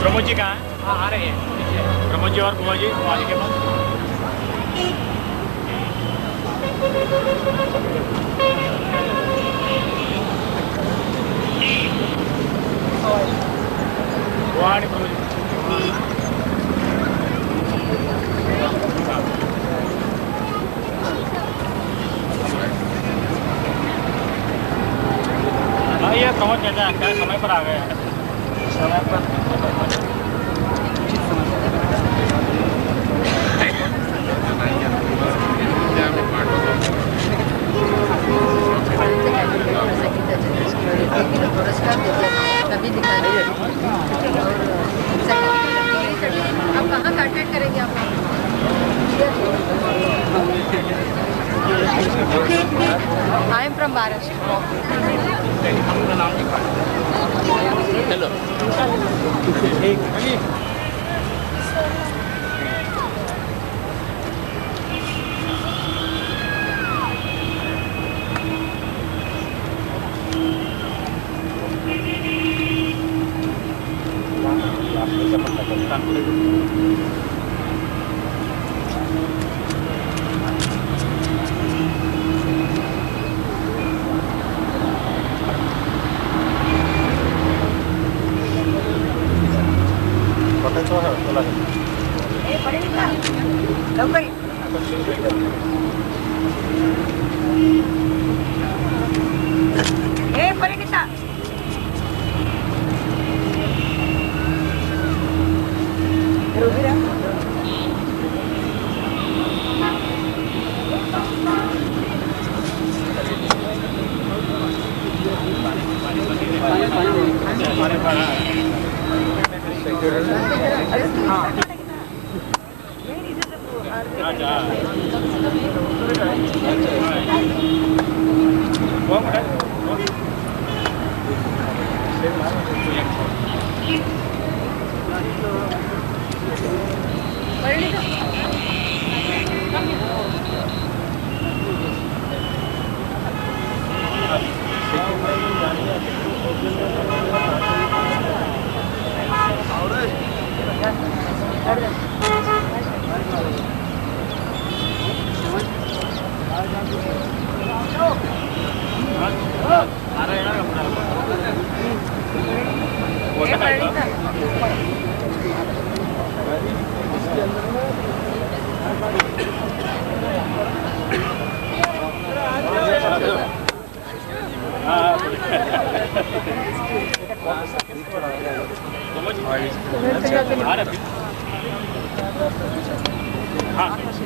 प्रमोद जी कहाँ हैं? हाँ आ रहे हैं प्रमोद जी और कुमार जी आगे के पास। हाँ ये प्रमोद कहता है क्या समय पर आ गए हैं? समय पर पुरस्कार तभी दिखाई आप कहाँ कांटेक्ट करेंगे आप? I am from Maharashtra. Hello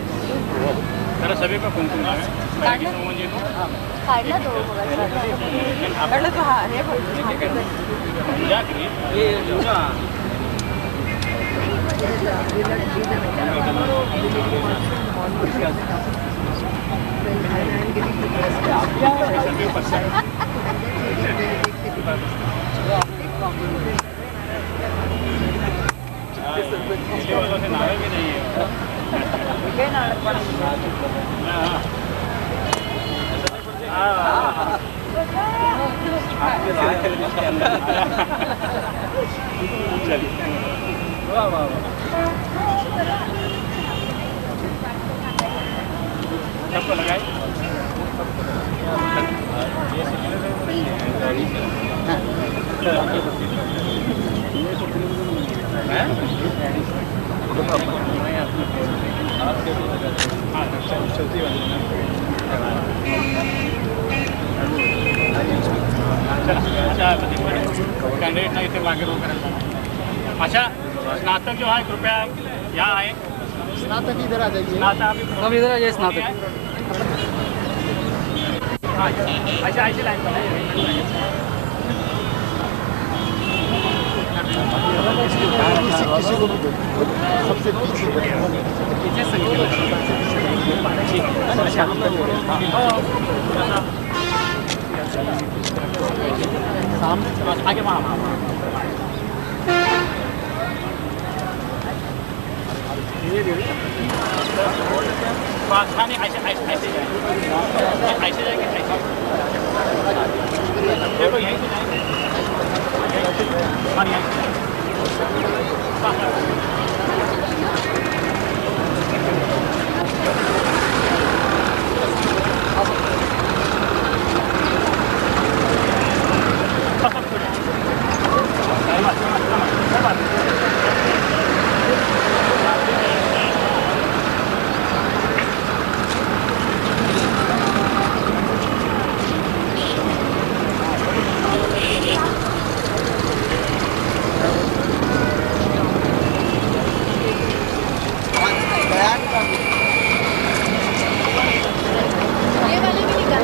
जरा सभी का कुमकुम है काढला तो काढला तो हा हे क्या करिए ये जो ना वालों से नारे भी नहीं है सबको लगाए चलती कैंडिडेट नाही ते मागे करायला अच्छा स्नातक जो है कृपया यहाँ आए स्नातक इधर आ जाइए। स्नातक सब इधर आ जाइए। स्नातक हाँ ऐसे ऐसे लाइन पर किसी को सबसे पीछे अच्छा हम लोग आगे वहाँ खाने ऐसे ऐसे ऐसे जाएंगे ऐसे जाएंगे देखो यहीं से जाएंगे हाँ यहीं ये वाले भी निकाल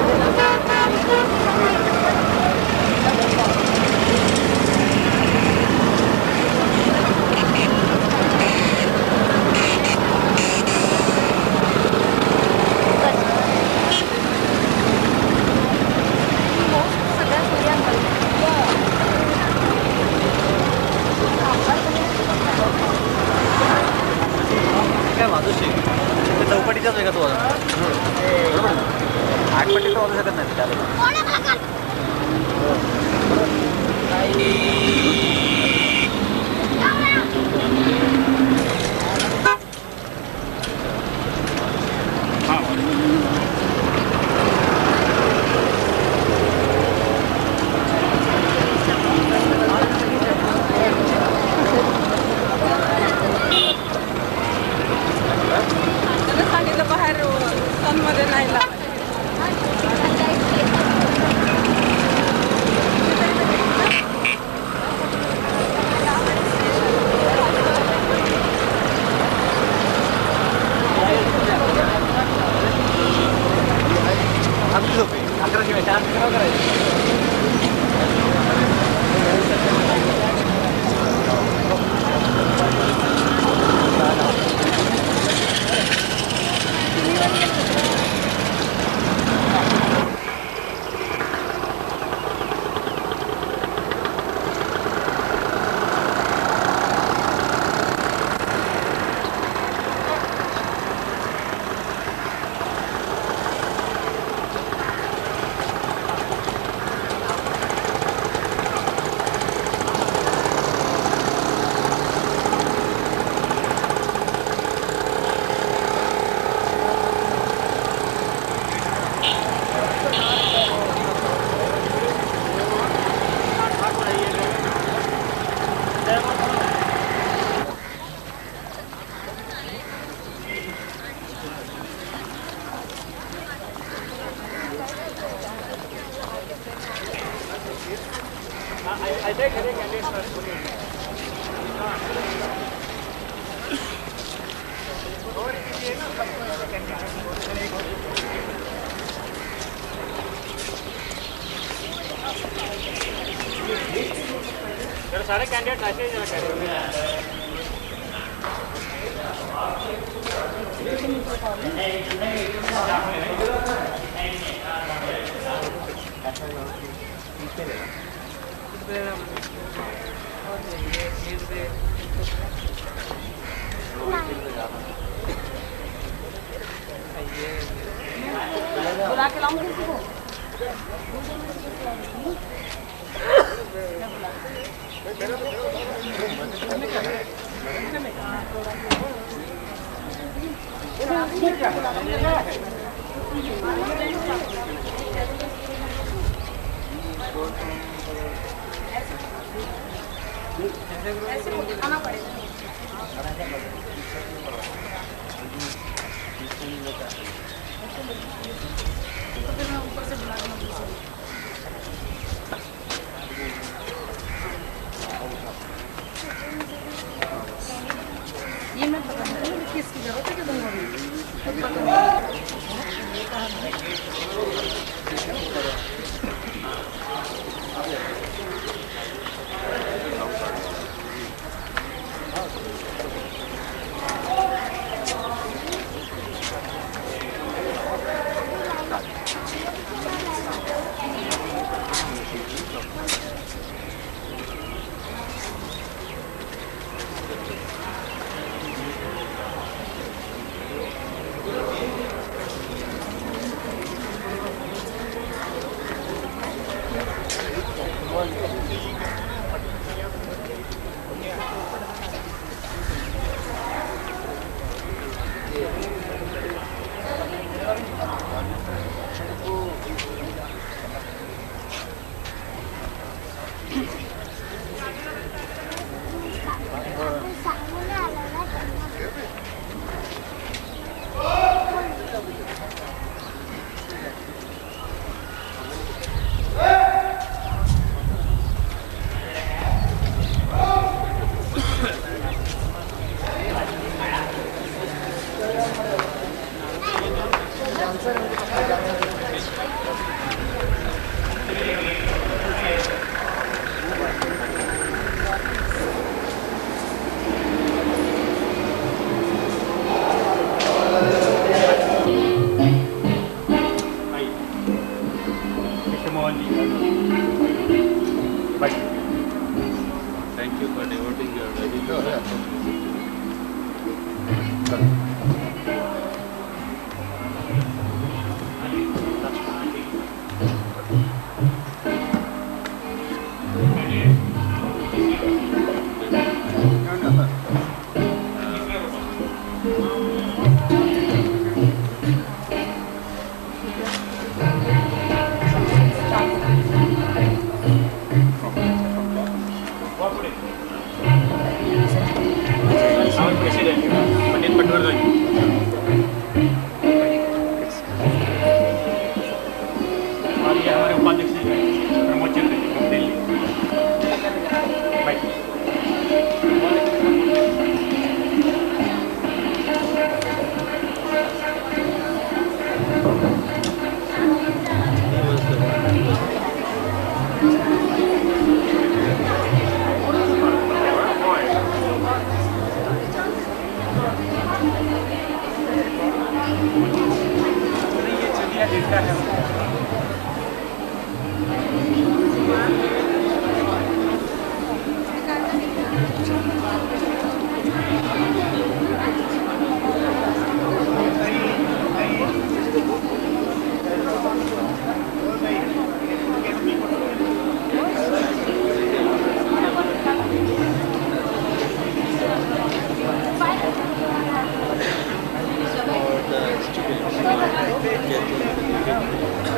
काय माधुशी ते चौकटीचाच वेगळा तो बरोबर आठपट्टी तर वाजू शकत नाही त्याला सांगितलं बाहेर सनमध्ये नाही लावायचं. आमची झोपी 11ची वेळ 4 करायची सारे कैंडिडेट ऐसे ही जगह बुला के लाऊं किसी को? ऐसे उठाना पड़ेगा. तो फिर मैं ऊपर से बुला दूँगा. ये मैं पता नहीं किसकी जरूरत है कि दूँगा. Our president, Pandit Patwardhan. और ये हमारे उपाध्यक्ष जी हैं, प्रमोद चंद्र जी, from दिल्ली। Bye. और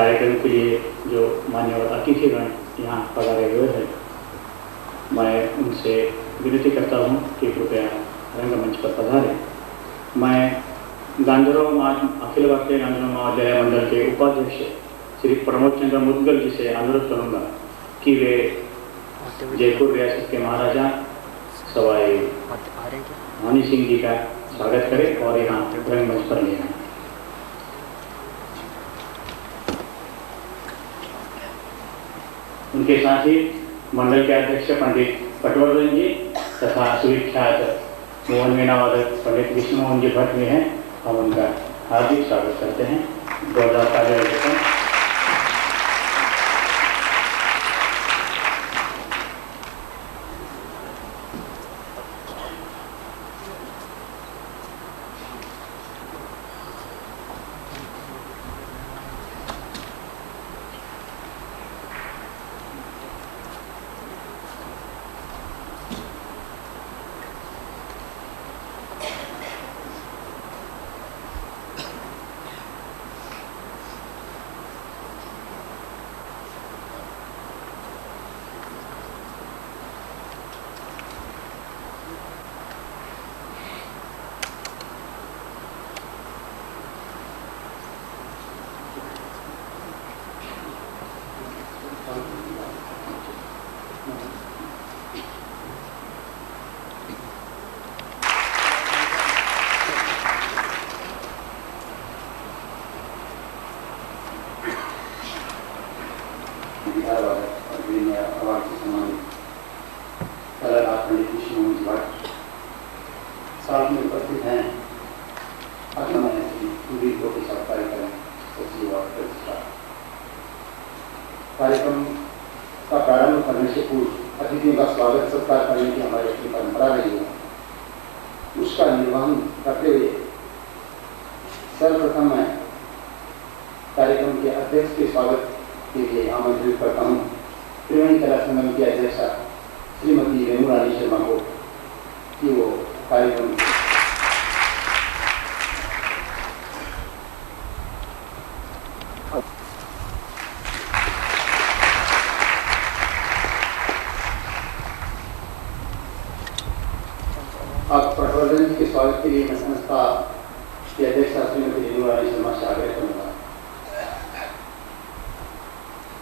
कार्यक्रम के लिए जो मान्यवर अतिथिगण यहाँ पधारे हुए हैं, मैं उनसे विनती करता हूँ कि कृपया रंगमंच पर पधारें। मैं गांधर्व अखिल भारतीय गांधर्व महाविद्यालय मंडल के उपाध्यक्ष श्री प्रमोद चंद्र मुदगल जी से अनुरोध करूँगा कि वे जयपुर रियासत के महाराजा सवाई मानी सिंह जी का स्वागत करें और यहाँ रंगमंच पर ले आए। उनके साथ ही मंडल के अध्यक्ष पंडित पटवर्धन जी तथा सुविख्यात मोहन वीणा वादक पंडित विष्णु मोहन जी भट्ट में हैं। हम उनका हार्दिक स्वागत करते हैं। 2000 अवार्ड से सम्मानित कलाकार पंडित विष्णु मोहन जी भट्ट, साथ में उपस्थित हैं अखिल पूरी के साथ कार्यक्रम का प्रारंभ करने से पूर्व अतिथियों का स्वागत सत्कार करने की हमारी अपनी परंपरा रही है। उसका निर्वहन करते हुए सर्वप्रथम मैं कार्यक्रम के अध्यक्ष के स्वागत के लिए आमंत्रित करता हूँ त्रिवेणी कला संगम की अध्यक्षा श्रीमती रेणु रानी शर्मा को कि वो कार्यक्रम आप पटवर्धन जी के स्वागत के लिए मैं संस्था की अध्यक्षा श्रीमती रेणु रानी शर्मा से आग्रह करूँगा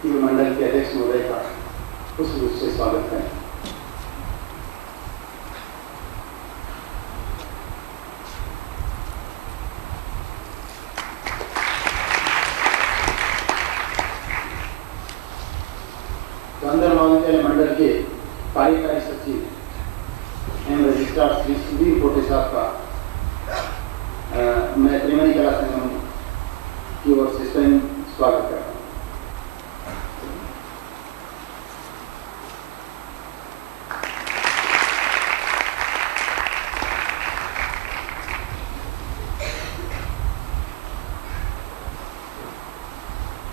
कि मंडल के अध्यक्ष महोदय का उस रूप से स्वागत करें। गांधर्व महाविद्यालय मंडल के कार्यकारी सचिव एवं रजिस्ट्रार श्री सुधीर कोटे साहब का मैं त्रिवेणी कला संगम की ओर से स्वयं स्वागत करता हूँ।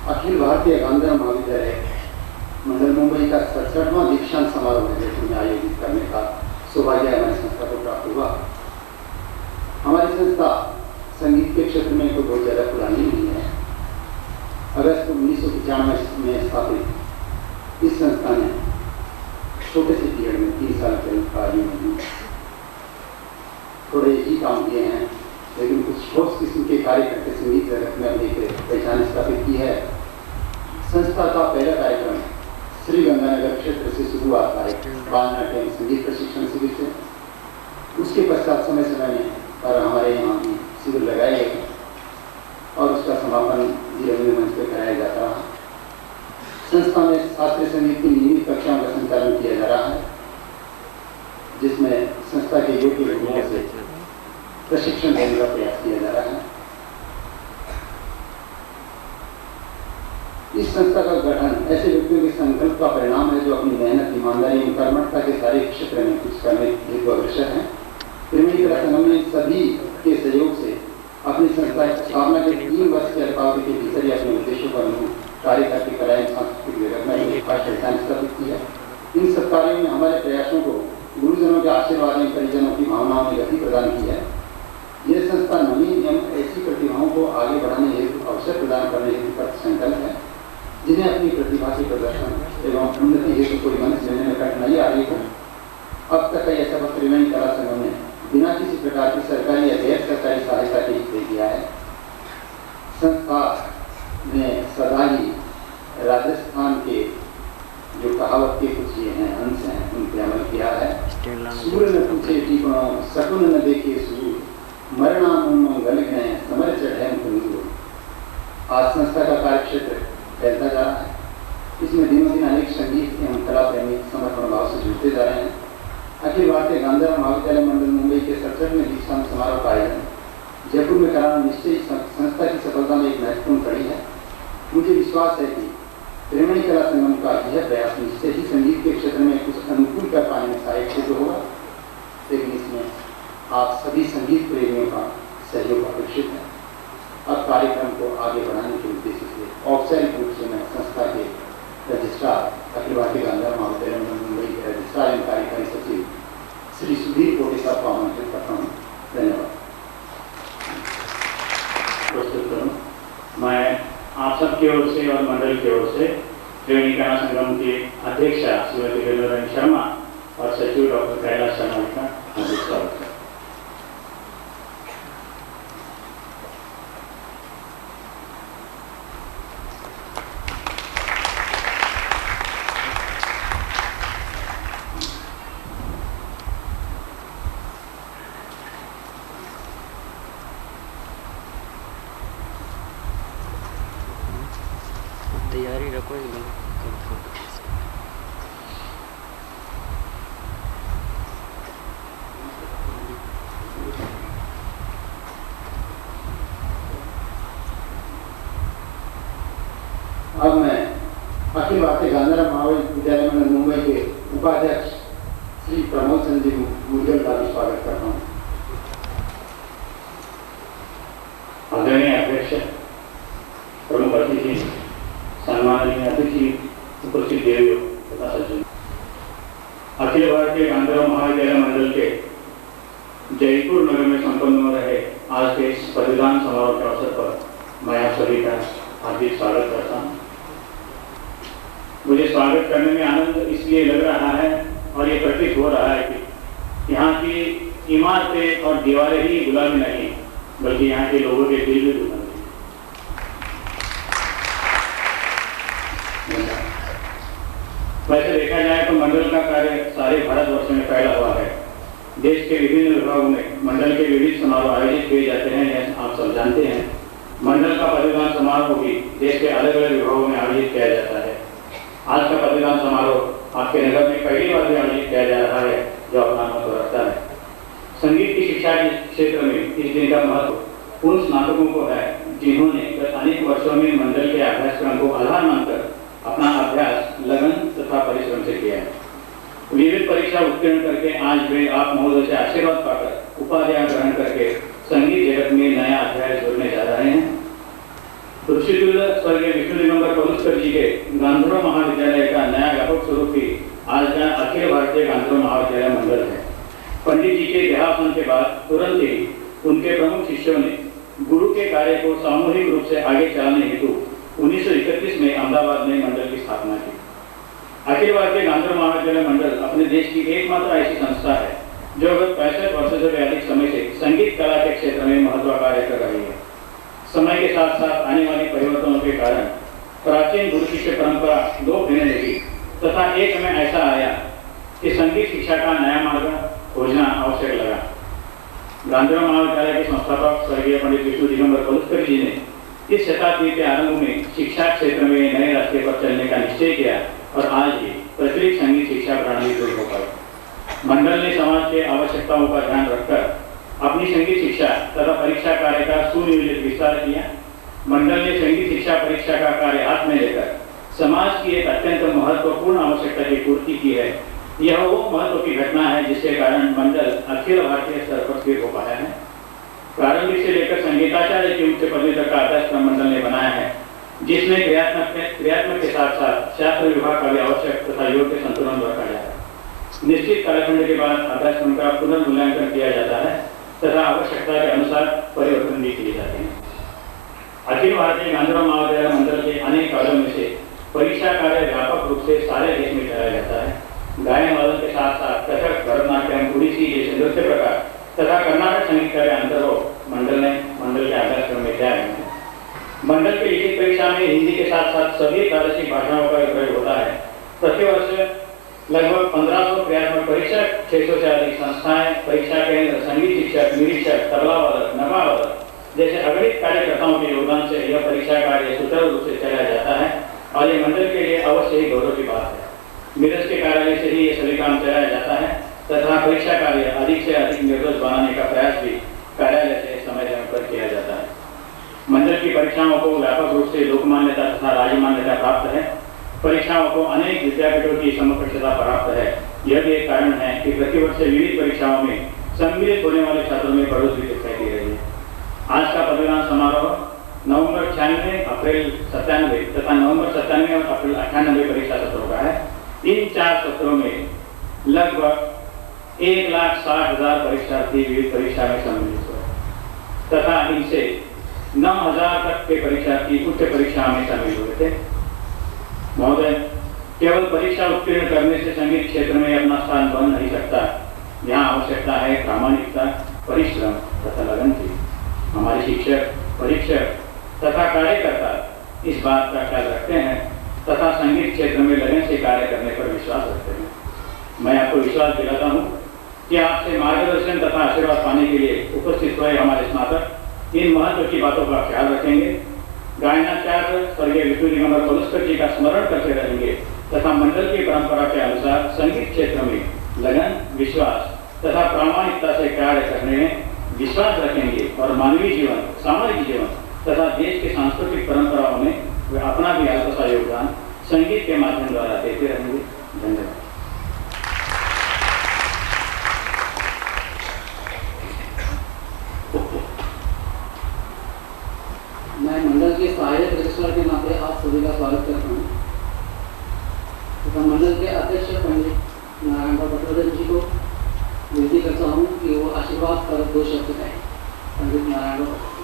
अखिल भारतीय गांधर्व महाविद्यालय मंडल मुंबई का 67वां दीक्षांत समारोह जयपुर में आयोजित करने का सौभाग्य हमारी संस्था को प्राप्त हुआ। हमारी संस्था संगीत के क्षेत्र में कोई बहुत ज़्यादा पुरानी नहीं है। अगस्त 1995 में स्थापित इस संस्था ने छोटे से पीरियड में 3 साल के कार्य में थोड़े ही काम किए हैं, लेकिन कुछ ठोस किस्म के कार्य करके संगीत जगत में अपनी पहचान स्थापित की है। संस्था का पहला कार्यक्रम श्री गंगानगर क्षेत्र से शुरू हुआ है बाल नाट्य संगीत प्रशिक्षण शिविर से। उसके पश्चात समय समय में और हमारे यहाँ भी शिविर लगाए गए और उसका समापन जीवन मंच पर कराया जाता रहा। संस्था में शास्त्रीय संगीत की नियमित कक्षाओं का संचालन किया जा रहा है, जिसमें संस्था के योग्य लोगों से प्रशिक्षण देने का प्रयास किया जा रहा है। इस संस्था का गठन ऐसे व्यक्तियों के संकल्प का परिणाम है जो अपनी मेहनत, ईमानदारी और कर्मठता के सारे क्षेत्र में कुछ करने हेतु अग्रसर हैं। त्रिवेणी कला संगम ने सभी के सहयोग से अपनी संस्था की स्थापना के 3 वर्ष के अल्पावधि के भीतर ही अपने उद्देश्यों पर अनुरूप कार्य करके कला एवं सांस्कृतिक जगत में एक पहचान स्थापित की है। इन सत्कार्यों में हमारे प्रयासों को गुरुजनों के आशीर्वाद एवं परिजनों की भावनाओं ने गति प्रदान की है। यह संस्था नवीन एवं ऐसी प्रतिभाओं को आगे बढ़ाने हेतु अवसर प्रदान करने हेतु संकल्प है, जिन्हें अपनी प्रतिभा के प्रदर्शन एवं उन्नति हेतु कोई मंच लेने में कठिनाई आ रही हो। अब तक ऐसा वक्त त्रिवेणी कला संगम ने बिना किसी प्रकार की सरकारी या गैर सरकारी सहायता के दे दिया है। संस्था ने सदा ही राजस्थान के जो कहावत के कुछ ये हैं अंश हैं उन पर अमल किया है। सूर्य न पूछे टिपणों शकुन न देखे सूर्य, मरणा मंगल गए समर चढ़े कुंदूर। आज संस्था का कार्यक्षेत्र फैलता जा रहा है। इसमें दिनों दिन अनेक संगीत एवं कला प्रेमी समर्पण भाव से जुड़ते जा रहे हैं। अखिल भारतीय गांधीधाम महाविद्यालय मंडल मुंबई के 67वें दीक्षांत समारोह का आयोजन जयपुर में कराना निश्चय संस्था की सफलता में एक महत्वपूर्ण कड़ी है। मुझे विश्वास है कि त्रिवेणी कला संगम का यह प्रयास निश्चय ही संगीत के क्षेत्र में कुछ अनुकूल कर पाने में सहायक सिद्ध होगा, लेकिन इसमें आप सभी संगीत प्रेमियों का सहयोग अपेक्षित है। अब कार्यक्रम को आगे बढ़ाने के उद्देश्य से औपचारिक रूप से मैं संस्था के रजिस्ट्रार अखिल भारतीय गांधीधाम महाविद्यालय मुंबई के रजिस्ट्रार एवं कार्यकारी सचिव श्री सुधीर कोटे साहब को आमंत्रित करता हूँ। धन्यवाद। प्रस्तुत करूँ मैं आप सबकी ओर से और मंडल की ओर से त्रिवेणी कला संगम के अध्यक्षा श्रीमती वेलुरानी शर्मा और सचिव डॉक्टर कैलाश शर्मा का हार्दिक स्वागत है। तैयारी रखो एकदम। अब मैं अखिल भारतीय गांधीधाम महाविद्यालय मंडल मुंबई के उपाध्यक्ष श्री प्रमोद चंद जी मुर्गल का भी स्वागत करता हूँ। आदरणीय अध्यक्ष प्रमुख अतिथि सम्माननीय अतिथि उपस्थित देवियों तथा सचिव, अखिल भारतीय गांधीधाम महाविद्यालय मंडल के जयपुर नगर में संपन्न हो रहे आज के इस पदवीदान समारोह के अवसर पर मैं आप सभी का हार्दिक स्वागत करता हूँ। मुझे स्वागत करने में आनंद इसलिए लग रहा है और ये प्रतीत हो रहा है कि यहाँ की इमारतें और दीवारें ही गुलाबी नहीं बल्कि यहाँ के लोगों के दिल भी गुलाबी। वैसे देखा जाए तो मंडल का कार्य सारे भारतवर्ष में फैला हुआ है। देश के विभिन्न विभागों में मंडल के विविध समारोह आयोजित किए जाते हैं, यह आप सब जानते हैं। मंडल का पदवीदान समारोह भी देश के अलग अलग विभागों में आयोजित किया जाता है। आज का पदवीदान समारोह आपके नगर में पहली बार भी आयोजित किया जा रहा है, जो अपना महत्व रखता है। संगीत की शिक्षा के क्षेत्र में इस दिन का महत्व उन स्नातकों को है जिन्होंने गत अनेक वर्षों में मंडल के अभ्यासक्रम को आधार मानकर अपना अभ्यास लगन तथा परिश्रम से किया है। विविध परीक्षा उत्तीर्ण करके आज वे आप महोदय से आशीर्वाद पाकर उपाधियां ग्रहण करके संगीत जगत में नया अध्याय जोड़ने जा रहे हैं। ऋषितुल्य स्वर्गीय विष्णु दिगंबर पलुस्कर जी के गांधीधाम महाविद्यालय का नया व्यापक स्वरूप भी आज का अखिल भारतीय गांधीधाम महाविद्यालय मंडल है। पंडित जी के देहावसान के बाद तुरंत ही उनके प्रमुख शिष्यों ने गुरु के कार्य को सामूहिक रूप से आगे चलाने हेतु 1931 में अहमदाबाद में मंडल की स्थापना की। अखिल भारतीय गांधीधाम महाविद्यालय मंडल अपने देश की एकमात्र ऐसी संस्था है जो गत 65 वर्षों से अधिक समय से संगीत कला के क्षेत्र में महत्वपूर्ण कार्य कर रही है। समय के साथ साथ आने वाले परिवर्तनों के कारण प्राचीन गुरु शिष्य परंपरा लोप होने लगी तथा एक समय ऐसा आया कि संगीत शिक्षा का नया मार्ग खोजना आवश्यक लगा। गांधीधाम महाविद्यालय के संस्थापक स्वर्गीय पंडित विष्णु दिगंबर पलुस्कर जी ने इस शताब्दी के आरंभ में शिक्षा क्षेत्र में नए रास्ते पर चलने का निश्चय किया और आज ही प्रचलित संगीत शिक्षा प्रणाली शुरू हो पाई। मंडल ने समाज के आवश्यकताओं का ध्यान रखकर अपनी संगीत शिक्षा तथा परीक्षा कार्य का सुनियोजित विस्तार किया। मंडल ने संगीत शिक्षा परीक्षा का कार्य हाथ में लेकर समाज की एक अत्यंत महत्वपूर्ण आवश्यकता की पूर्ति की है। यह वो महत्व की घटना है जिसके कारण मंडल अखिल भारतीय स्तर पर स्थिर हो पाया है। प्रारंभिक से लेकर संगीताचार्य की उच्च पदवी तक का अभ्यासक्रम मंडल ने बनाया है, जिसमें क्रियात्मक के साथ साथ शास्त्र विभाग का भी आवश्यक तथा योग्य संतुलन रखा जाता है। निश्चित कालखंड के बाद अभ्यासक्रम का पुनर्मूल्यांकन किया जाता है तथा आवश्यकता के अनुसार परिवर्तन भी किए जाते हैं। अखिल भारतीय गांधीराम महाविद्यालय मंडल के अनेक कार्यों में से परीक्षा कार्य व्यापक रूप से सारे देश में कराया जाता है। गायन वादन के साथ साथ कथक, भरतनाट्यम, ओडिसी जैसे नृत्य प्रकार तथा कर्नाटक संगीत कार्य अंतर्गत मंडल के अभ्यासक्रम में किया गया है। मंडल की लिखित परीक्षा में हिंदी के साथ साथ सभी प्रादेशिक भाषाओं का प्रयोग होता है। प्रतिवर्ष लगभग 1500 क्रियात्मक परीक्षक, 600 से अधिक संस्थाएं, परीक्षा केंद्र, संगीत शिक्षक, निरीक्षक, तबला वादक, नगा वादक जैसे अगणित कार्यकर्ताओं के योगदान से यह परीक्षा कार्य सुचारू रूप से चलाया जाता है और ये मंडल के लिए अवश्य ही गौरव की बात है। मिरज के कार्यालय से ही ये सभी काम चलाया जाता है तथा परीक्षा कार्य अधिक से अधिक निर्दोष बनाने का प्रयास भी कार्यालय से समय समय पर किया जाता है। मंडल की परीक्षाओं को व्यापक रूप से लोकमान्यता तथा राज्य मान्यता प्राप्त है। परीक्षाओं को अनेक विद्यापीठों की समकक्षता प्राप्त है। यह भी एक कारण है कि प्रतिवर्ष विविध परीक्षाओं में सम्मिलित होने वाले छात्रों में बढ़ोतरी दिखाई दे रही है। आज का पदवीदान समारोह नवंबर 96, अप्रैल 97 तथा नवंबर 97 और अप्रैल 98 परीक्षा सत्रों का है। इन 4 सत्रों में लगभग 1,60,000 परीक्षार्थी विविध परीक्षा में सम्मिलित हुए तथा इनसे 9,000 तक के परीक्षार्थी उच्च परीक्षा में शामिल हुए थे। महोदय, केवल परीक्षा उत्तीर्ण करने से संगीत क्षेत्र में अपना स्थान बन नहीं सकता। यहाँ आवश्यकता है प्रामाणिकता, परिश्रम तथा लगन की। हमारे शिक्षक, परीक्षक तथा कार्यकर्ता इस बात का ख्याल रखते हैं तथा संगीत क्षेत्र में लगन से कार्य करने पर विश्वास रखते हैं। मैं आपको विश्वास दिलाता हूँ कि आपसे मार्गदर्शन तथा आशीर्वाद पाने के लिए उपस्थित हुए हमारे स्नातक इन महत्व की बातों का ख्याल रखेंगे, गायनाचार्य स्वर्गीय विष्णु दिगंबर पलुस्कर जी का स्मरण करते रहेंगे तथा मंडल की परंपरा के अनुसार संगीत क्षेत्र में लगन, विश्वास तथा प्रामाणिकता से कार्य करने में विश्वास रखेंगे और मानवीय जीवन, सामाजिक जीवन तथा देश के सांस्कृतिक परंपराओं में वे अपना भी अल्प सा योगदान संगीत के माध्यम द्वारा देते रहेंगे। धन्यवाद। मैं मंडल के सहायक रजिस्ट्रार के नाते आप सभी का स्वागत करता हूँ तथा मंडल के अध्यक्ष पंडित नारायण पटवर्धन जी को विनती करता हूँ कि वो आशीर्वाद पर 2 शब्द कहें। पंडित नारायण पटवर्धन।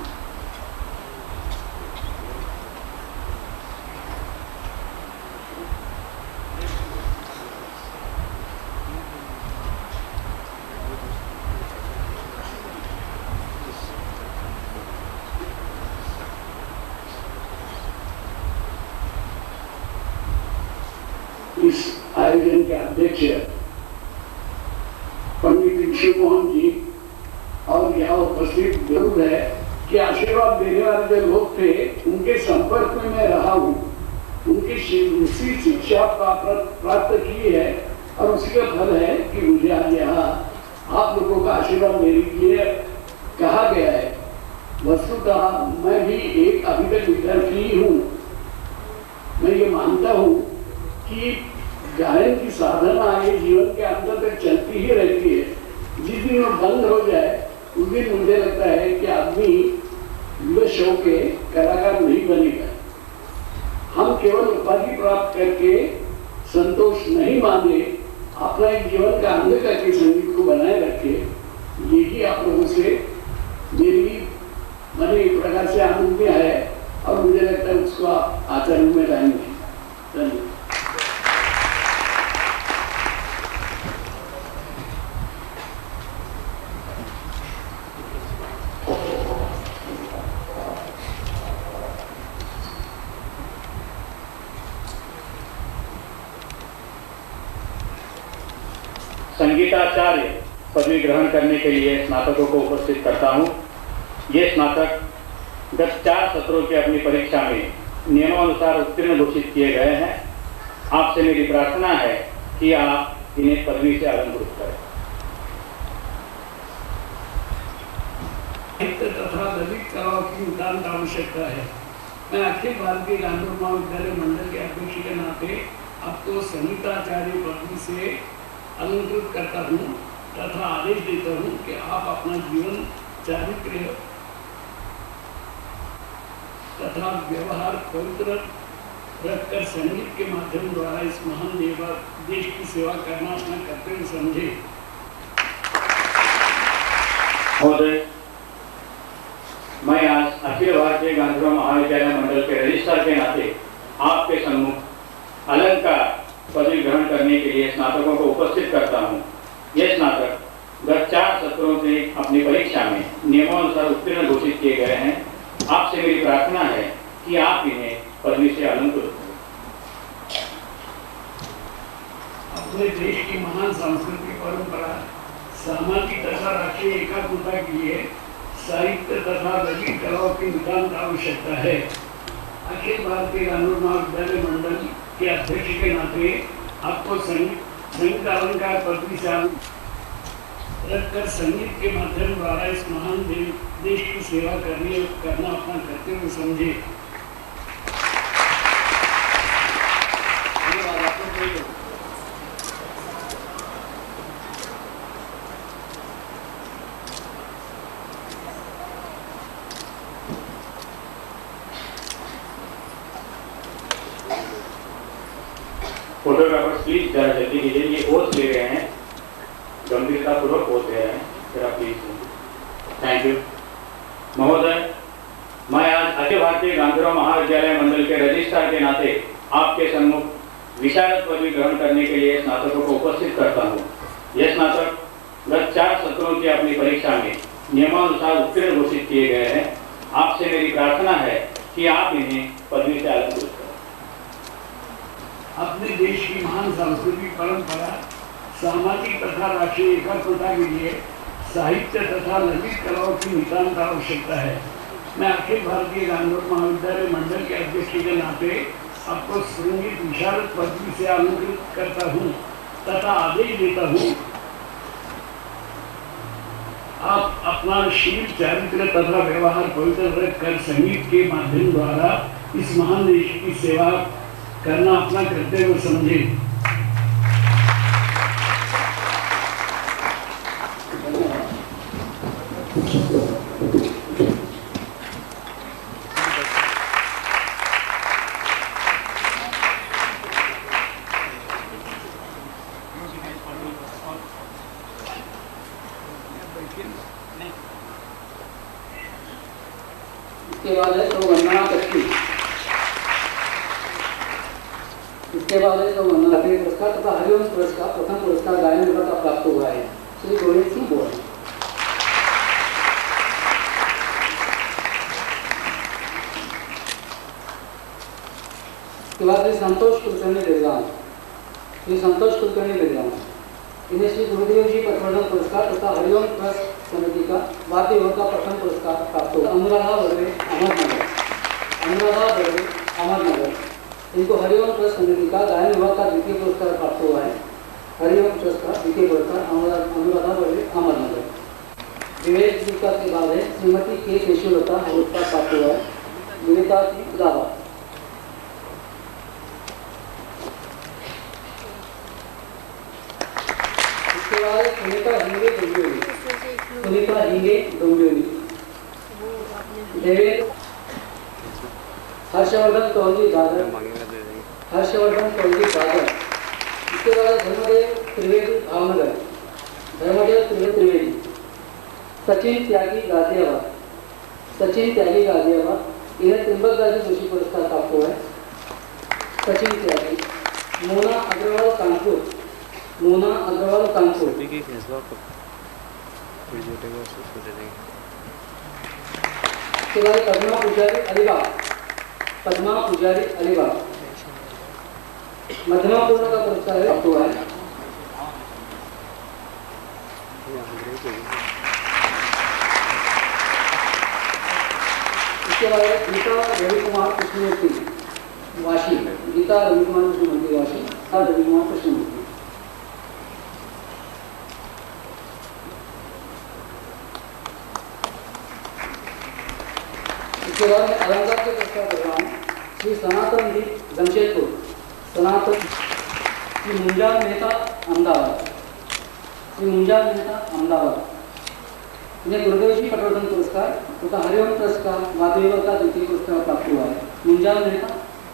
इस आयोजन के अध्यक्ष पंडित शिव मोहन जी और यहाँ उपस्थित जरूर है कि आशीर्वाद देने वाले जो लोग थे उनके संपर्क में मैं रहा हूँ, उनकी उसी शिक्षा प्राप्त की है और उसी का फल है कि मुझे आज यहाँ आप लोगों का आशीर्वाद देने के लिए कहा गया है। वस्तुतः मैं भी एक अभी तक विद्यार्थी ही हूँ। मैं ये मानता हूँ कि गायन की साधना ये जीवन के अंत तक चलती ही रहती है। जिस दिन वो बंद हो जाए उस दिन मुझे लगता है कि आदमी विवश होके कलाकार नहीं बनेगा। हम केवल उपाधि प्राप्त करके संतोष नहीं माने, अपना एक जीवन का अंग करके संगीत को बनाए रखे। यही आप लोगों से मेरी मन एक प्रकार से आनंद है और मुझे लगता है उसको आप आचरण में लाएंगे। धन्यवाद। संगीताचार्य पदवी ग्रहण करने के लिए स्नातकों को उपस्थित करता हूँ। ये स्नातक गत 4 सत्रों की अपनी परीक्षा में नियमानुसार उत्तीर्ण घोषित किए गए हैं। आपसे मेरी प्रार्थना है कि आप इन्हें पदवी से अलंकृत करें। तथा ललित कलाओं की नितांत आवश्यकता है। मैं अखिल भारतीय गांधीराम महाविद्यालय मंडल के अध्यक्ष के नाते आपको संगीताचार्य पदवी से अलंकृत करता हूँ तथा आदेश देता हूँ कि आप अपना जीवन, चारित्र्य तथा व्यवहार पवित्र रखकर संगीत के माध्यम द्वारा इस महान देश की सेवा करना अपना कर्तव्य समझे। महोदय, मैं आज अखिल भारतीय गांधीराम महाविद्यालय मंडल के रजिस्ट्रार के नाते आपके सम्मुख अलंकार पदवी ग्रहण करने के लिए स्नातकों को उपस्थित करता हूँ। ये स्नातक गत 4 सत्रों से अपनी परीक्षा में नियमानुसार उत्तीर्ण घोषित किए गए हैं। आपसे मेरी प्रार्थना है कि आप इन्हें पदवी से अलंकृत करें। अपने देश की महान सांस्कृतिक परंपरा, सामाजिक तथा राष्ट्रीय एकात्मता के लिए साहित्य तथा ललित कलाओं की नितांत आवश्यकता है। अखिल भारतीय गांधीराम महाविद्यालय मंडल के अध्यक्ष के नाते आपको संगीत अलंकार पदवी से रखकर संगीत के माध्यम द्वारा इस महान देश की सेवा करना अपना कर्तव्य समझे। फोटोग्राफर्स प्लीज जरा जल्दी कीजिए, ये ओथ ले रहे हैं, गंभीरता पूर्वक ओथ ले रहे हैं, जरा प्लीज। Thank you. महोदय, मैं आज अखिल भारतीय गांधीराम महाविद्यालय मंडल के रजिस्ट्रार के नाते आपके सम्मुख विशारद पदवी ग्रहण करने के लिए स्नातकों को उपस्थित करता हूँ। यह स्नातक गत 4 सत्रों की अपनी परीक्षा में नियमानुसार उत्तीर्ण घोषित किए गए हैं। आपसे मेरी प्रार्थना है कि आप इन्हें पदवी से अलंकृत करें। अपने देश की महान सांस्कृतिक परंपरा, सामाजिक तथा राष्ट्रीय एकात्मता के लिए साहित्य तथा ललित कलाओं की नितांत आवश्यकता है। मैं अखिल भारतीय गांधीराम महाविद्यालय मंडल के अध्यक्ष के नाते आपको संगीत विशारद पदवी से अलंकृत करता हूँ तथा आदेश देता हूँ आप अपना शील, चारित्र तथा व्यवहार पवित्र रखकर संगीत के माध्यम द्वारा इस महान देश की सेवा करना अपना कर्तव्य समझे। इसके बाद है तो वंदना कच्ची। इसके बाद है तो वंदना पुरस्कार तथा हरिवंश पुरस्कार प्रथम पुरस्कार गायन विभाग का प्राप्त हुआ है। श्री गोविंद सिंह बोल। इसके बाद संतोष कुलकर्णी बेलगांव। श्री संतोष कुलकर्णी बेलगांव इन्हें श्री गुरुदेव जी पटवर्धन पुरस्कार तथा हरिवंश ट्रस्ट समिति का वाद्य विभाग का प्रथम पुरस्कार प्राप्त हुआ। अनुराधा बर्वे अहमदनगर। अनुराधा बर्वे अहमदनगर इनको हरिवंश ट्रस्ट समिति का गायन विभाग का द्वितीय पुरस्कार प्राप्त हुआ है। हरिवंश ट्रस्ट का द्वितीय पुरस्कार अनुराधा बर्वे अहमदनगर। विवेक जी का के बाद है श्रीमती के केशवलता पुरस्कार प्राप्त हुआ है। विवेका जी इलाहाबाद। सुनीता हिंगे डोंबिवली। सुनीता हिंगे डोंबिवली। देवेंद्र हर्षवर्धन कौलजी दादर। हर्षवर्धन कौलजी दादर। इसके बाद धर्मदेव त्रिवेदी भावनगर। धर्मदेव त्रिवेदी। सचिन त्यागी गाजियाबाद। सचिन त्यागी गाजियाबाद इन्हें त्रिंबक गाजी जोशी पुरस्कार प्राप्त हुआ है। सचिन त्यागी। मोना अग्रवाल कानपुर। मोना अग्रवाल कानपुर। इसके बाद पद्मा पुजारी अलीबाग। पद्मा पुजारी अलीबाग मध्यमापूर्ण का पुरस्कार प्राप्त हुआ है। इसके बाद गीता रविकुमार कृष्णमूर्ति वाशी। गीता रविकुमार कृष्णमूर्ति वाशी। रविकुमार कृष्णमूर्ति। इसके बाद मैं अलंकार के पुरस्कार कर रहा हूँ। श्री सनातन जी जमशेदपुर। सनातन श्री मुंजाल मेहता अहमदाबाद। श्री मुंजाल मेहता अहमदाबाद इन्हें गुरुदेव जी पटवर्धन पुरस्कार तथा हरिवंश ट्रस्ट का वाद्य विभाग का द्वितीय पुरस्कार प्राप्त हुआ है। मुंजाल मेहता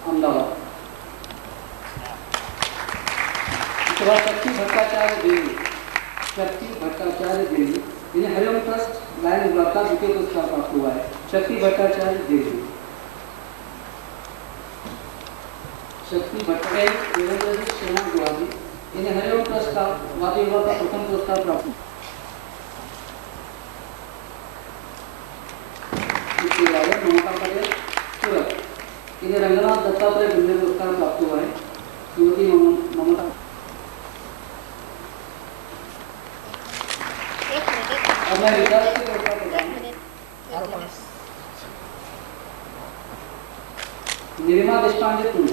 अहमदाबाद। इसके बाद शक्ति भट्टाचार्य देवी। शक्ति भट्टाचार्य देवी इन्हें हरिओम ट्रस्ट गायन विभाग द्वितीय पुरस्कार प्राप्त हुआ है। शक्ति भट्टाचार्य देवी, शक्ति भट्टाचार्य देवेंद्र जी शर्मा गुवाहाटी, इन्हें हरिओम ट्रस्ट का वाद्य विभाग का प्रथम पुरस्कार प्राप्त। इसके अलावा ममता पटेल सूरत, इन्हें रंगनाथ दत्तात्रेय बिंदु पुरस्कार प्राप्त हुआ है। श्रीमती ममता अब मैं विकास के पुरस्कार प्रदान नीलिमा देशपांडे पुणे,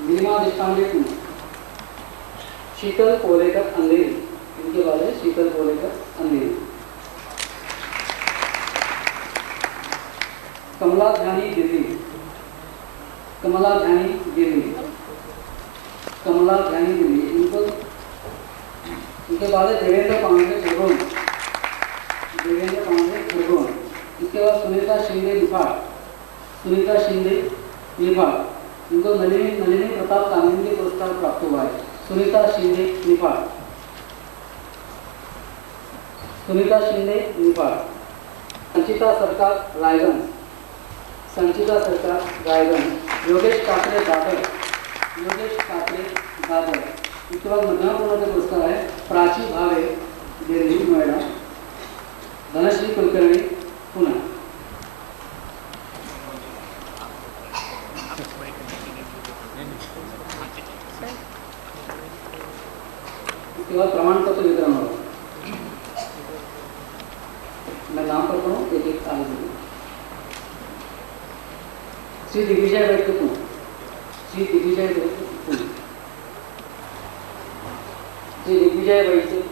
नीलिमा देशपांडे पुणे, शीतल कोलेकर अंधेरी, इनके बारे में शीतल कोलेकर अंधेरी, कमला ध्यानी दिल्ली, कमला ध्यानी दिल्ली, कमला ध्यानी दिल्ली, इनके बाद देवेंद्र पांडे खरगोन, देवेंद्र पांडे खरगोन, इसके बाद सुनीता शिंदे निफाड़, सुनीता शिंदे निफाड़, इनको नलिनी प्रताप कामिनी पुरस्कार प्राप्त हुआ है। सुनीता शिंदे निफाड़, सुनीता शिंदे निफाड़, संचिता सरकार रायगंज, संचिता सरकार रायगंज, योगेश काकरे दादर, योगेश काकरे दादर, इसके बाद मध्यमा के पुरस्कार है प्राची भावे दिल्ली नोएडा, धनश्री कुलकर्णी पुणे, इसके बाद प्रमाण पत्र वितरण होगा। मैं नाम पढ़ता हूँ, एक एक आगे। श्री दिग्विजय वैद्य पुणे, श्री दिग्विजय वैद्य पुणे, श्री दिग्विजय वैद्य,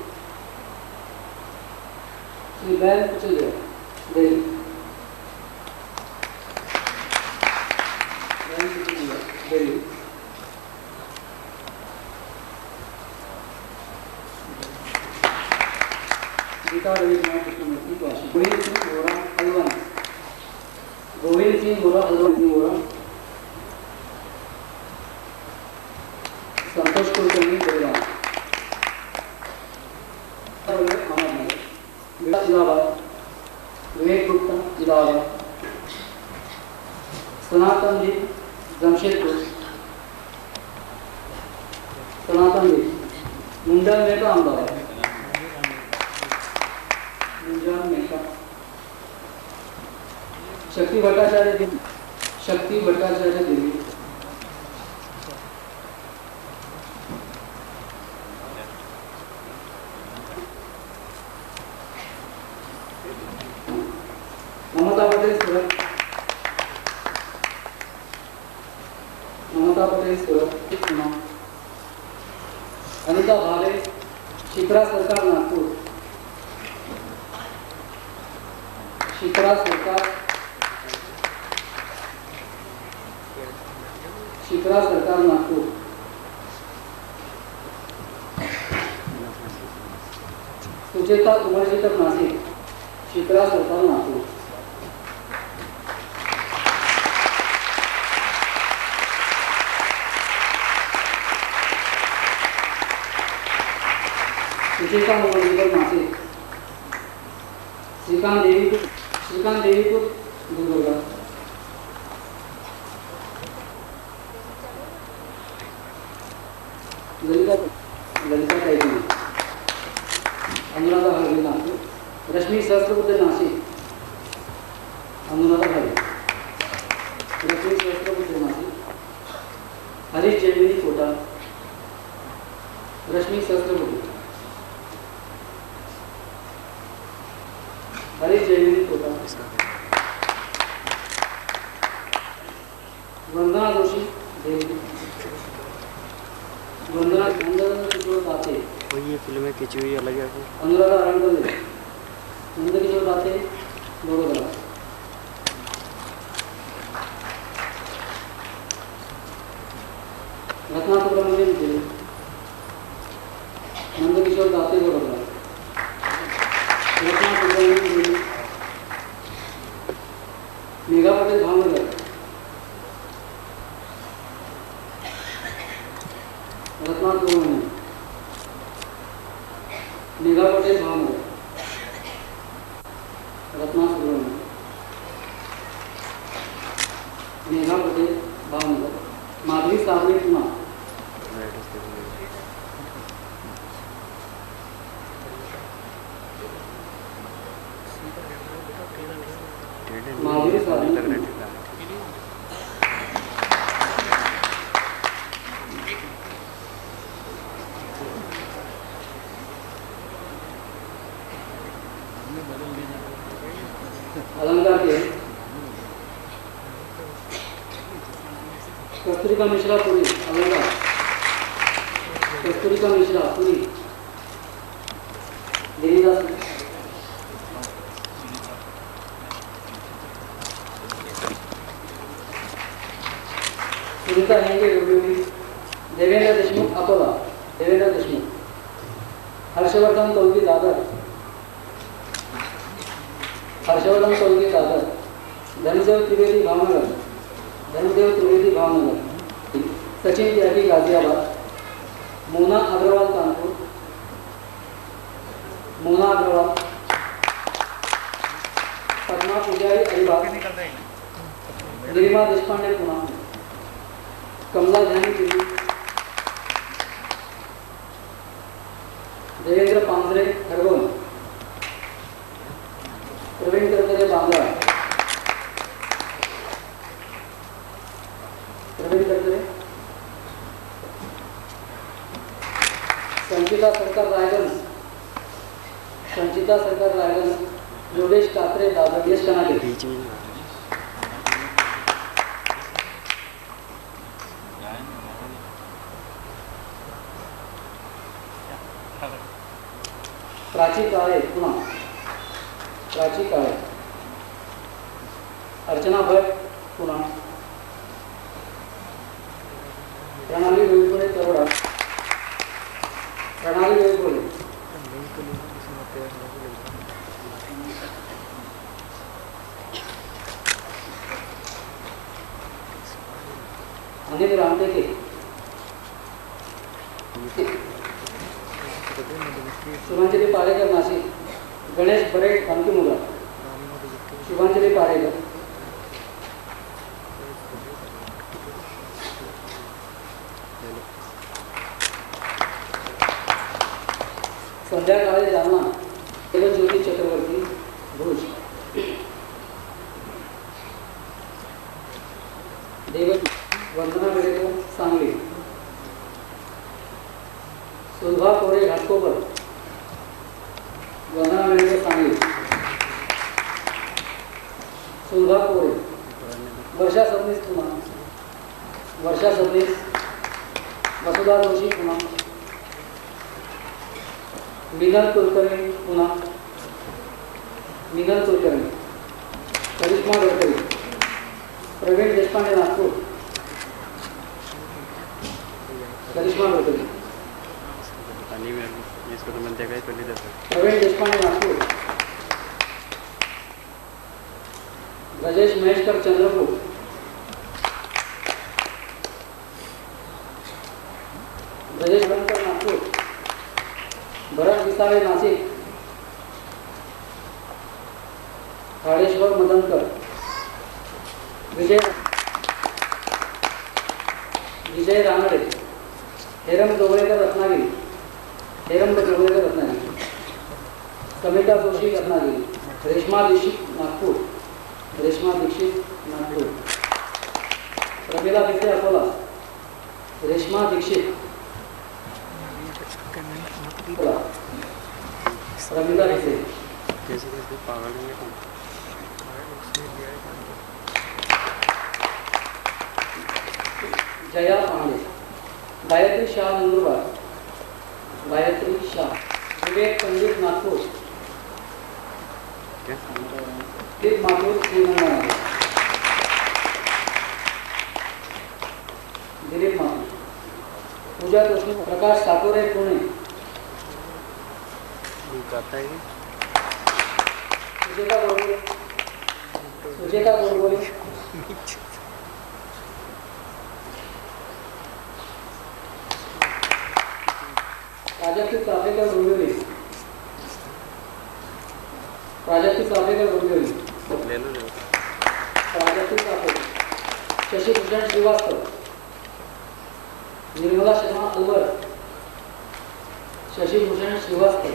श्री बैल कुचलिया दिल्ली, दिल्ली, गीता रविकुमार कृष्णमूर्ति काशी, गोविंद सिंह बोरा हल्द्वानी, गोविंद सिंह बोरा हल्द्वानी बोरा, संतोष कुलकर्णी बेलगांव, इलाहाबाद, विवेक गुप्ता इलाहाबाद, सनातन जी जमशेदपुर, सनातन जी मुंडल मेहता अहमदाबाद, मुंडल मेहता, शक्ति भट्टाचार्य दिल्ली, शक्ति भट्टाचार्य दिल्ली, ममता पटेल सूरत, ममता पटेल सूरत, अनिता भावे शिप्रा सरकार नागपुर, शिप्रा सरकार, शिप्रा सरकार नागपुर, सुचेता उमरजीकर नासिक, शिप्रा सरकार नागपुर, सुचेता उमरजीकर नासिक, श्रीकांत देवी को गुलबर्गा, ललिता टाइपिंग, अनुराधा हरवी नागपुर, रश्मि सहस्त्रबुद्धे नासिक, अनुराधा हरवी, रश्मि सहस्त्रबुद्धे नासिक, हरीश जयवेरी कोटा, रश्मि सहस्त्रबुद्धे, हरीश जयवेरी कोटा, वंदना जोशी देवी, वंदना किशोर दाते, ये फिल्में खींची हुई अलग है। अनुराधा अरंगल, नंद किशोर दाते बड़ोदरा, रत्ना सुब्रमण्यम देवी, नंद किशोर दाते बड़ोदरा, रत्ना सुब्रमण्यम देवी, मेघा पटेल भावनगर, रत्ना सुब्रमण्यम, मेघा पटेल भावनगर, महावीर साधन लग रहा है ठेका। अलंकार के कस्तूरी का मिश्रा पूरी अलंकार कस्तूरी का मिश्रा पूरी गिरिदास सुनीता हेंगे डोंबिवली देवेंद्र देशमुख अकोला देवेंद्र देशमुख हर्षवर्धन तोलगी दादर हर्षवर्धन तोलगी दादर धनदेव त्रिवेदी भावनगर धनदेव त्रिवेदी भावनगर सचिन त्यागी गाजियाबाद मोना अग्रवाल कानपुर मोना अग्रवाल पद्मा पुजारी अलिबाग नीलिमा देशपांडे पुणे कमला ध्यानी दिल्ली देवेंद्र पांजरे खरगोन प्रवीण करकरे बांद्रा प्रवीण करकरे संचिता सरकार रायगंज संचिता सरकार रायगंज योगेश कात्रे दादर यश कनाके बीच में प्राची काळे पुणे प्राची काळे अर्चना भट्ट पुणे प्रणाली वेलपुरे तरोडा प्रणाली वेलपुरे अनिल रामटेके शुभांजली पारेकर नाशिक गणेश बरेट बांकीमुगा शुभांजली पारेकर संध्या काळे जालना देवज्योती चक्रवर्ती भुज वंदना बेडेकर सांगली सुलभा कोरे घाटकोपर वंदना बेडेकर सांगली सुलभा कोरे वर्षा सबनीस पुणे वर्षा सबनीस वसुधा जोशी पुणे मीनल कुलकर्णी पुणे मीनल कुलकर्णी करिश्मा गडकरी प्रवीण देशपांडे नागपूर करिश्मा गडकरी पानी में इसको तो मनते काय पडली जातं प्रवीण देशपांडे नागपूर राजेश महेशकर चंद्रपूर राजेश बनकर नागपूर भरत विसावे नाशिक हाडेश्वर मदनकर विजय रानडे हेरम जोगळेकर रत्नागिरी हेरम जोगळेकर रत्नागिरी समिता जोशी रत्नागिरी रेश्मा दीक्षित नागपूर रेश्मा दीक्षित नागपूर प्रमिला भिसे अकोला रेश्मा दीक्षित अकोला प्रमिला भिसे कैसे कैसे पागल में कौन जया पांडे गायत्री शाह नंदुरबार गायत्री शाह विवेक पंडित नागपुर तीर्थ माथुर श्रीगंगानगर दिलीप माथुर पूजा कृष्ण प्रकाश साकोरे पुणे गाता है सुचेता गोडबोले प्राजक्ति चाफेकर डोंबिवली प्राजक्ति चाफेकर डोंबिवली ले लो प्राजक्ति चाफेकर शशि भूषण श्रीवास्तव निर्मला शर्मा अलवर शशि भूषण श्रीवास्तव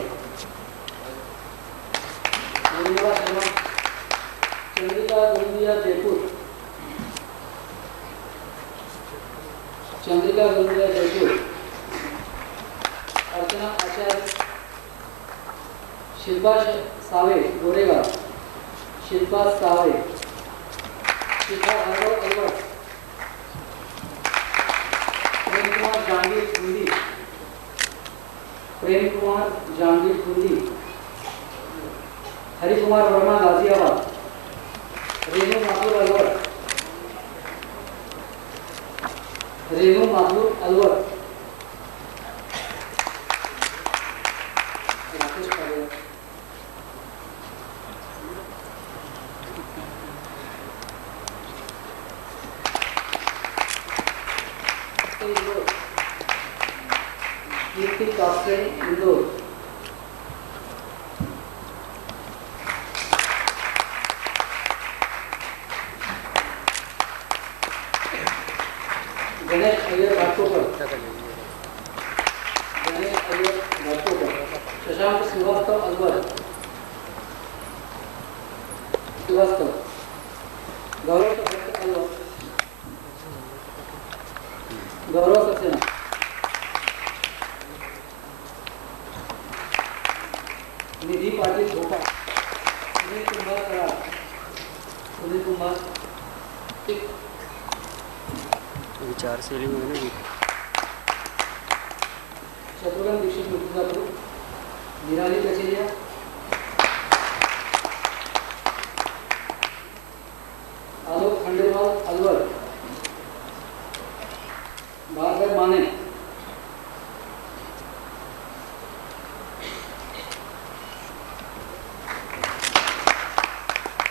निर्मला शर्मा चंद्रिका चंद्रिका गोविंदिया जयपुर, चंद्रिका गोविंदिया जयपुर। अर्चना आचार्य, शिल्पा सावे गोरेगांव, शिल्पा सावे। शिखा भार्गव अलवर, प्रेम कुमार जांगीर खुंदी, प्रेम कुमार जांगीर खुंदी। हरि कुमार वर्मा गाजियाबाद, रेणु माथुर अलवर, रेणु माथुर अलवर। राकेश पारिया, इंदौर, कीर्ति कास्टे इंदौर। गणेश अय्यर घाटकोपर, गणेश अय्यर घाटकोपर। शशांक श्रीवास्तव अलवर, श्रीवास्तव। गौरव सक्सेना अलवर, गौरव सक्सेना। निधि पाटिल भोपाल, सुनील कुमार करार, सुनील कुमार। विचारशैली में ना शत्रुघ्न दीक्षित मिर्जापुर, निराली कचेरिया, आलोक खंडेलवाल अलवर, भार्गव माने।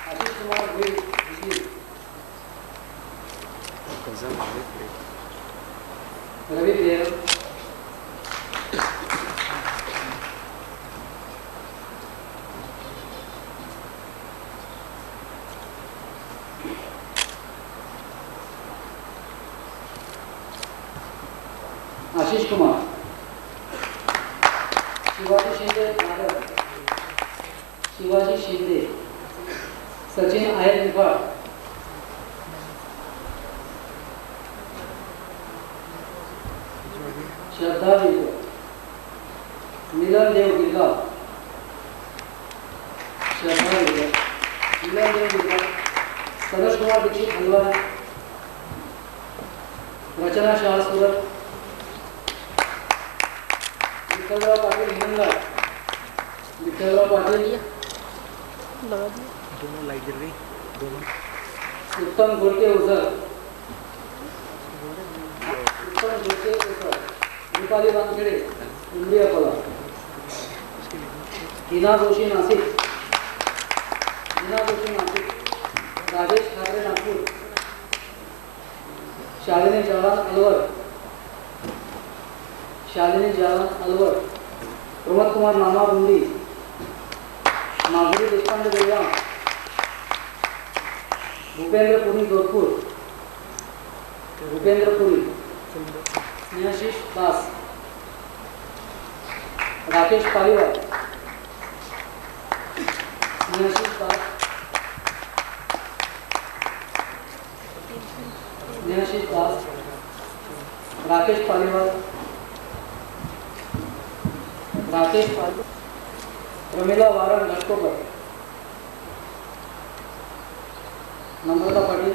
आशीष कुमार बिजली, कसम आगे रवि देव, आशीष कुमार। शिवाजी शिंदे नागर, शिवाजी शिंदे। सचिन आयर निफाड, श्रद्धा विजय, मिलन देव गिरगाव, श्रद्धा विजय, मिलन देव गिरगाव। सरोज कुमार दीक्षित हलवानी, रचना शाह सूरत, विठ्ठलराव पाटील हिंगणघाट, विठ्ठलराव पाटील। दोनों लाइट जल गई दोनों। उत्तम गोडके ओझर, उत्तम गोडके ओझर। रुपाली वानखेडे, उमरी अकोला। हिना जोशी नाशिक, हिना जोशी नाशिक। राजेश ठाकरे नागपूर, शालिनी जालान अलवर, शालिनी जालान अलवर। प्रमोद कुमार नामा रुंदी, माधुरी देशपांडे बेळगाव। भूपेंद्र पुरी जोधपुर, भूपेंद्र पुरी। स्नेहाशीष दास, राकेश पालीवाल, स्नेहाशीष दास, स्नेहाशीष दास, राकेश पालीवाल, राकेश पालीवाल। प्रमिला वारण घाटकोपर, नम्रता पाटील,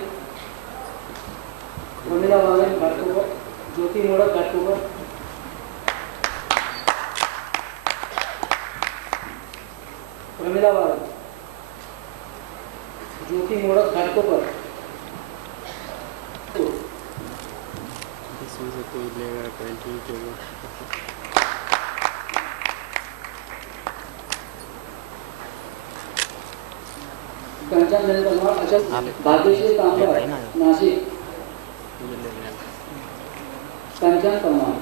प्रमिला वारण घाटकोपर। ज्योति मोडक घाटकोपर, प्रमिला वारण, ज्योति मोडक घाटकोपर। इसमें से कोई लेगा 20 के वो कंचन जनपद अचल, भाग्यश्री तांबा नाशिक, कंचन परमार।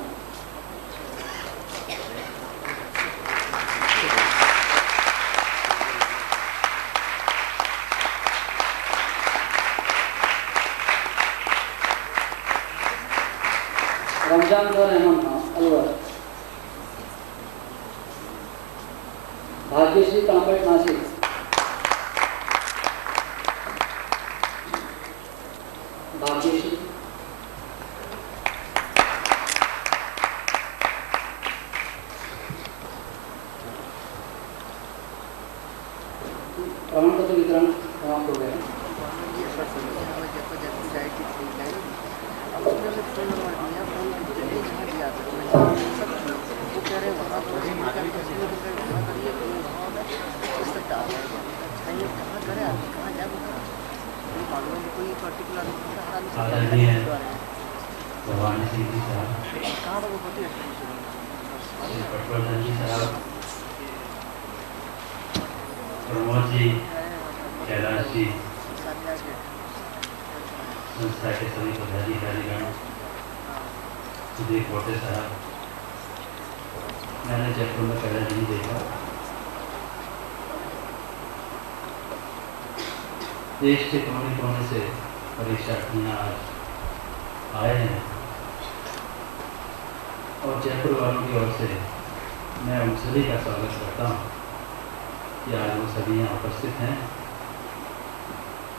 रमजान रहमान खान अलवर, भाग्यश्री तांबट नाशिक, प्रमाण पत्र वितरण समाप्त हो गया। आदरणीय भवानी सिंह जी साहब, पटवर्धन जी साहब, प्रमोद जी, कैलाश जी, संस्था के सभी पदाधिकारीगण, सुधीर कोटे साहब, मैंने जयपुर में पहले नहीं देखा। देश के कोने कोने से परीक्षार्थियाँ आज आए हैं और जयपुर वालों की ओर से मैं उन सभी का स्वागत करता हूँ कि आज वो सभी यहाँ उपस्थित हैं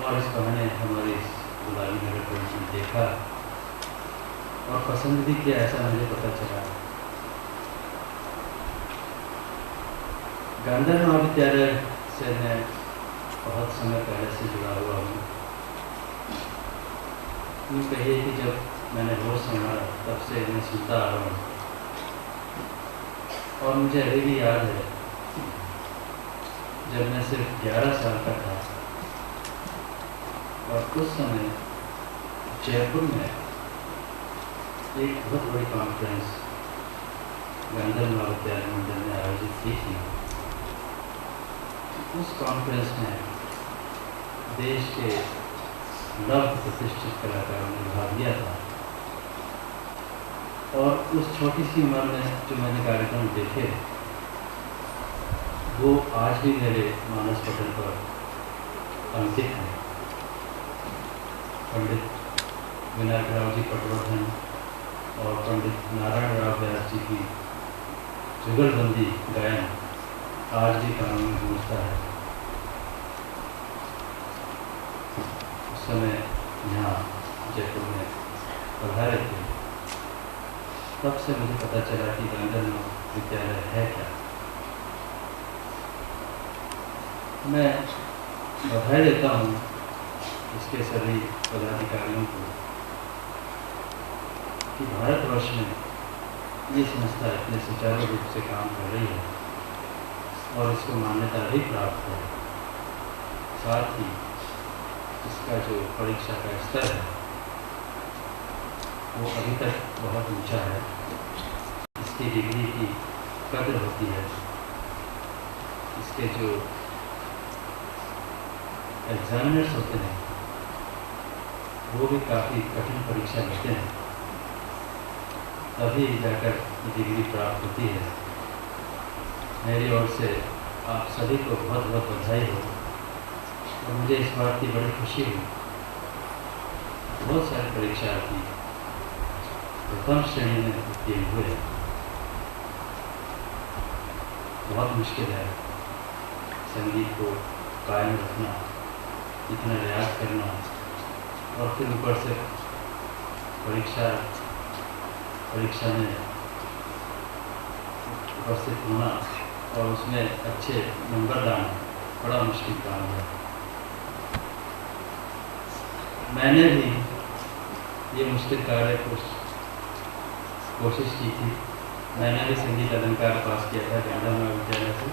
और इस बहाने हमारी इस गुलाबी नगर को देखा और पसंद भी किया, ऐसा मुझे पता चला। गांधर महाविद्यालय से मैं बहुत समय पहले से जुड़ा हुआ हूँ। यूँ कहिए कि जब मैंने होश संभाला तब से मैं सुनता आ रहा हूँ और मुझे अभी भी याद है जब मैं सिर्फ 11 साल का था और उस समय जयपुर में एक बहुत बड़ी कॉन्फ्रेंस गांधर महाविद्यालय मंडल ने आयोजित की थी। उस कॉन्फ्रेंस में देश के नव प्रतिष्ठित कलाकारों ने भाग लिया था और उस छोटी सी उम्र में जो मैंने कार्यक्रम देखे वो आज भी मेरे मानस पटल पर अंकित हैं। पंडित विनायकराव जी पटवर्धन और पंडित नारायण राव व्यास जी की जुगलबंदी गायन आज भी कानों में गूंजता है। उस समय यहाँ जयपुर में पढ़ाए थे, तब से मुझे पता चला कि गांधर विद्यालय है क्या। मैं बधाई देता हूँ इसके सभी पदाधिकारियों को कि भारतवर्ष में ये संस्था इतने सुचारू रूप से काम कर रही है और इसको मान्यता भी प्राप्त है। साथ ही इसका जो परीक्षा का स्तर है वो अभी तक बहुत ऊंचा है। इसकी डिग्री की कदर होती है। इसके जो एग्जामिनर्स होते हैं वो भी काफ़ी कठिन परीक्षा लेते हैं, तभी जाकर डिग्री प्राप्त होती है। मेरी ओर से आप सभी को बहुत बहुत बधाई हो और मुझे इस बात की बड़ी खुशी हुई। बहुत सारे परीक्षार्थी प्रथम श्रेणी में उत्तीर्ण हुए। बहुत मुश्किल है संगीत को कायम रखना, इतना रियाज करना और फिर ऊपर से परीक्षा में उपस्थित होना और उसमें अच्छे नंबर लाना बड़ा मुश्किल काम है। मैंने भी ये मुश्किल कार्य कोशिश की थी। मैंने भी संगीत अलंकार पास किया था गांधर महाविद्यालय से।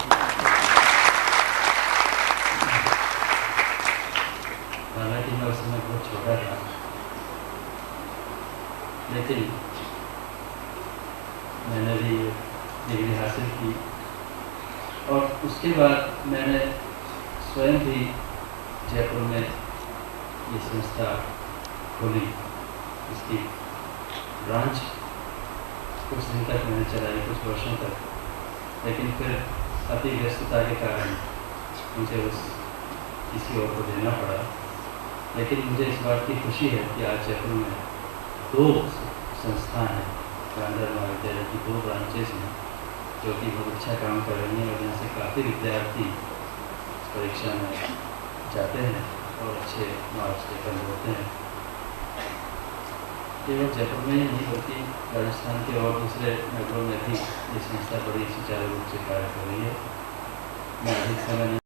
हालांकि मैं उस समय बहुत छोटा था, लेकिन मैंने भी डिग्री हासिल की और उसके बाद मैंने स्वयं भी जयपुर में ये संस्था खोली। इसकी ब्रांच कुछ दिन तक मैंने चलाई, कुछ वर्षों तक, लेकिन फिर अति व्यस्तता के कारण मुझे इसी ओर को देना पड़ा। लेकिन मुझे इस बात की खुशी है कि आज जयपुर में 2 संस्थाएं हैं, गांधर महाविद्यालय की 2 ब्रांचेस हैं जो कि बहुत अच्छा काम कर रही हैं और यहाँ से काफ़ी विद्यार्थी परीक्षा में जाते हैं और अच्छे मार्क्स लेकर होते हैं। केवल जयपुर में ही नहीं बल्कि राजस्थान के और दूसरे नगरों में भी ये संस्था बड़ी सुचारू रूप से कार्य कर रही है। मैं अधिक समय